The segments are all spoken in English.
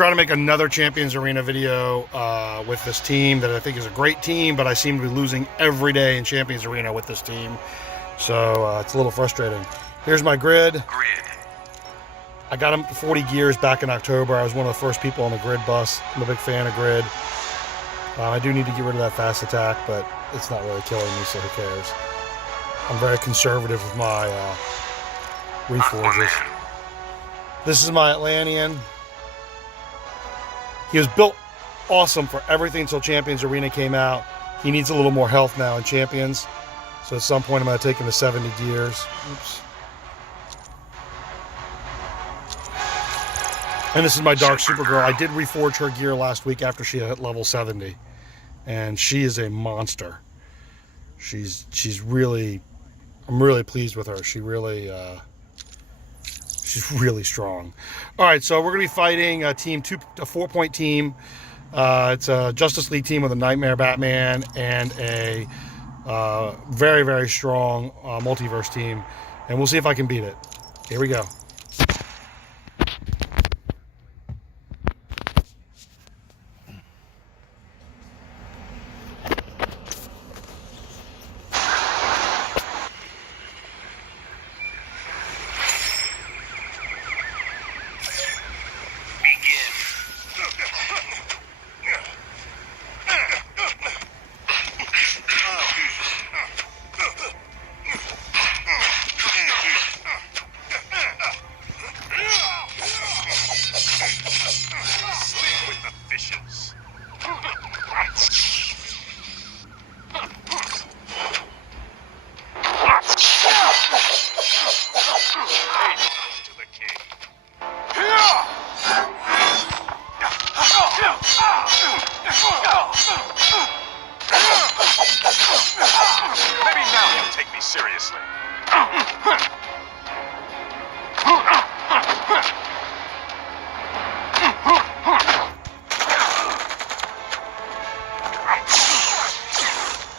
trying to make another Champions Arena video with this team that I think is a great team, but I seem to be losing every day in Champions Arena with this team. So it's a little frustrating. Here's my grid. I got them 40 gears back in October. I was one of the first people on the grid bus. I'm a big fan of grid. I do need to get rid of that fast attack, but it's not really killing me, so who cares? I'm very conservative with my reforges. This is my Atlantean. He was built awesome for everything until Champions Arena came out. He needs a little more health now in Champions. So at some point I'm going to take him to 70 gears. Oops. And this is my Dark Supergirl. I did reforge her gear last week after she hit level 70. And she is a monster. She's really, I'm really pleased with her. She's really strong. All right, so we're going to be fighting a 4-point team. It's a Justice League team with a Nightmare Batman and a very, very strong multiverse team. And we'll see if I can beat it. Here we go. Maybe now you'll take me seriously.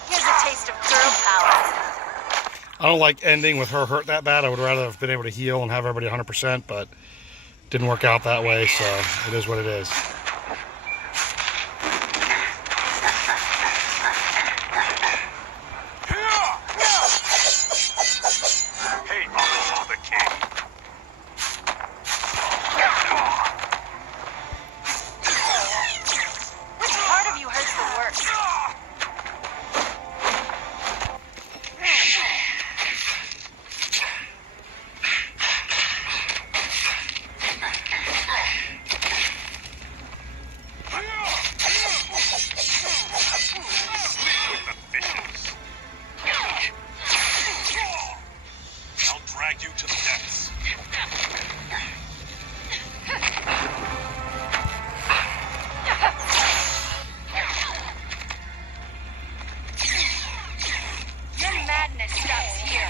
Here's a taste of girl power. I don't like ending with her hurt that bad. I would rather have been able to heal and have everybody 100%, but didn't work out that way, so it is what it is. Which part of you hurts the worst? I'll drag you to the depths. Your madness stops here.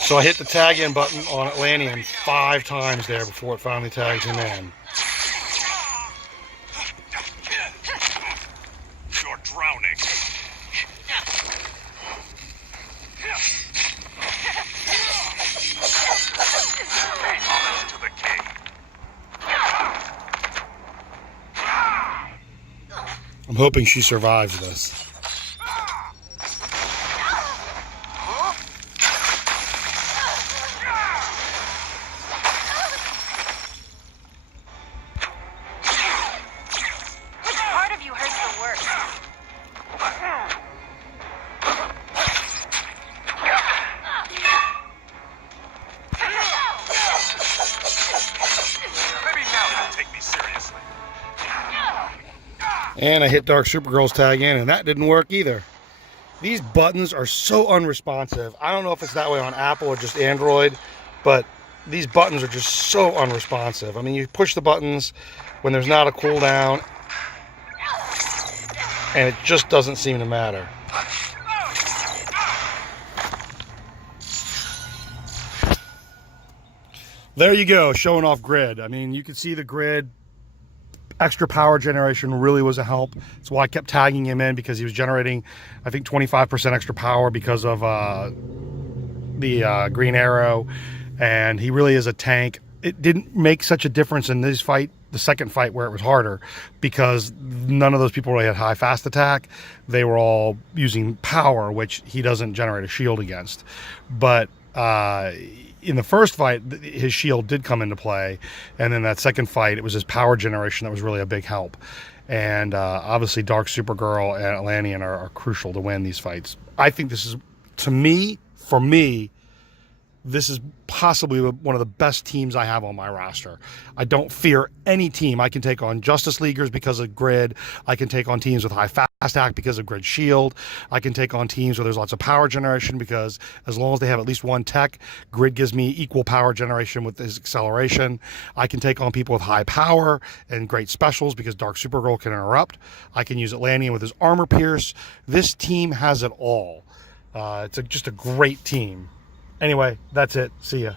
So I hit the tag in button on Atlantean 5 times there before it finally tags him in. You're drowning. Pay homage to the king. I'm hoping she survives this. Which part of you hurts the worst? Maybe now you'll take me seriously. And I hit Dark Supergirl's tag in, and that didn't work either. These buttons are so unresponsive. I don't know if it's that way on Apple or just Android, but these buttons are just so unresponsive. I mean, you push the buttons when there's not a cooldown, and it just doesn't seem to matter. There you go, showing off grid. I mean, you can see the grid extra power generation really was a help. That's why I kept tagging him in, because he was generating, I think, 25% extra power because of the Green Arrow, and he really is a tank. It didn't make such a difference in this fight, the second fight, where it was harder, because none of those people really had high fast attack. They were all using power, which he doesn't generate a shield against. But in the first fight, his shield did come into play, and then that second fight, it was his power generation that was really a big help. And obviously Dark Supergirl and Atlantean are crucial to win these fights. I think this is, for me, this is possibly one of the best teams I have on my roster. I don't fear any team. I can take on Justice Leaguers because of Grid. I can take on teams with high fast attack because of Grid Shield. I can take on teams where there's lots of power generation, because as long as they have at least one tech, Grid gives me equal power generation with his acceleration. I can take on people with high power and great specials because Dark Supergirl can interrupt. I can use Atlantean with his armor pierce. This team has it all. It's just a great team. Anyway, that's it. See ya.